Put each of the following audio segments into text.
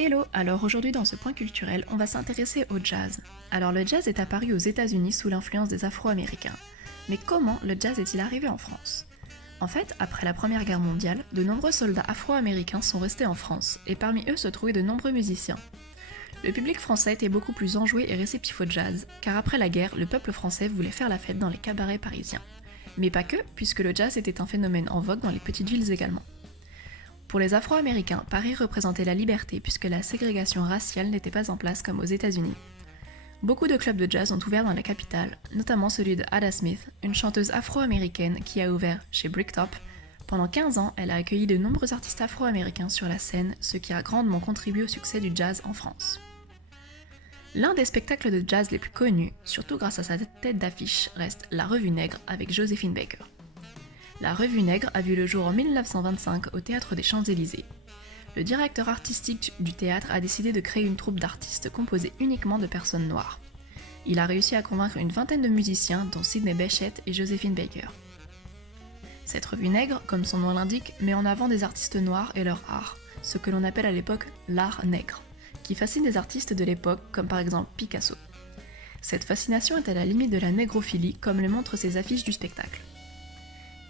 Hello, alors aujourd'hui dans ce point culturel, on va s'intéresser au jazz. Alors le jazz est apparu aux États-Unis sous l'influence des Afro-Américains. Mais comment le jazz est-il arrivé en France? En fait, après la Première Guerre mondiale, de nombreux soldats afro-américains sont restés en France, et parmi eux se trouvaient de nombreux musiciens. Le public français était beaucoup plus enjoué et réceptif au jazz, car après la guerre, le peuple français voulait faire la fête dans les cabarets parisiens. Mais pas que, puisque le jazz était un phénomène en vogue dans les petites villes également. Pour les Afro-Américains, Paris représentait la liberté puisque la ségrégation raciale n'était pas en place comme aux États-Unis. Beaucoup de clubs de jazz ont ouvert dans la capitale, notamment celui de Ada Smith, une chanteuse afro-américaine qui a ouvert chez Bricktop. Pendant 15 ans, elle a accueilli de nombreux artistes afro-américains sur la scène, ce qui a grandement contribué au succès du jazz en France. L'un des spectacles de jazz les plus connus, surtout grâce à sa tête d'affiche, reste La Revue Nègre avec Joséphine Baker. La Revue Nègre a vu le jour en 1925 au Théâtre des Champs-Élysées. Le directeur artistique du théâtre a décidé de créer une troupe d'artistes composée uniquement de personnes noires. Il a réussi à convaincre une vingtaine de musiciens, dont Sidney Bechet et Joséphine Baker. Cette Revue Nègre, comme son nom l'indique, met en avant des artistes noirs et leur art, ce que l'on appelle à l'époque l'art nègre, qui fascine des artistes de l'époque, comme par exemple Picasso. Cette fascination est à la limite de la négrophilie, comme le montrent ses affiches du spectacle.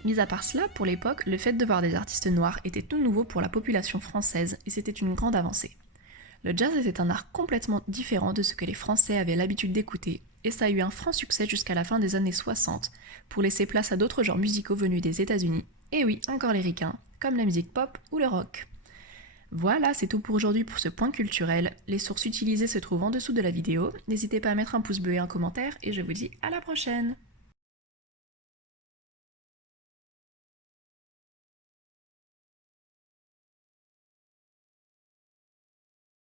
Mis à part cela, pour l'époque, le fait de voir des artistes noirs était tout nouveau pour la population française et c'était une grande avancée. Le jazz était un art complètement différent de ce que les Français avaient l'habitude d'écouter, et ça a eu un franc succès jusqu'à la fin des années 60, pour laisser place à d'autres genres musicaux venus des États-Unis, et oui, encore les ricains, comme la musique pop ou le rock. Voilà, c'est tout pour aujourd'hui pour ce point culturel. Les sources utilisées se trouvent en dessous de la vidéo, n'hésitez pas à mettre un pouce bleu et un commentaire, et je vous dis à la prochaine!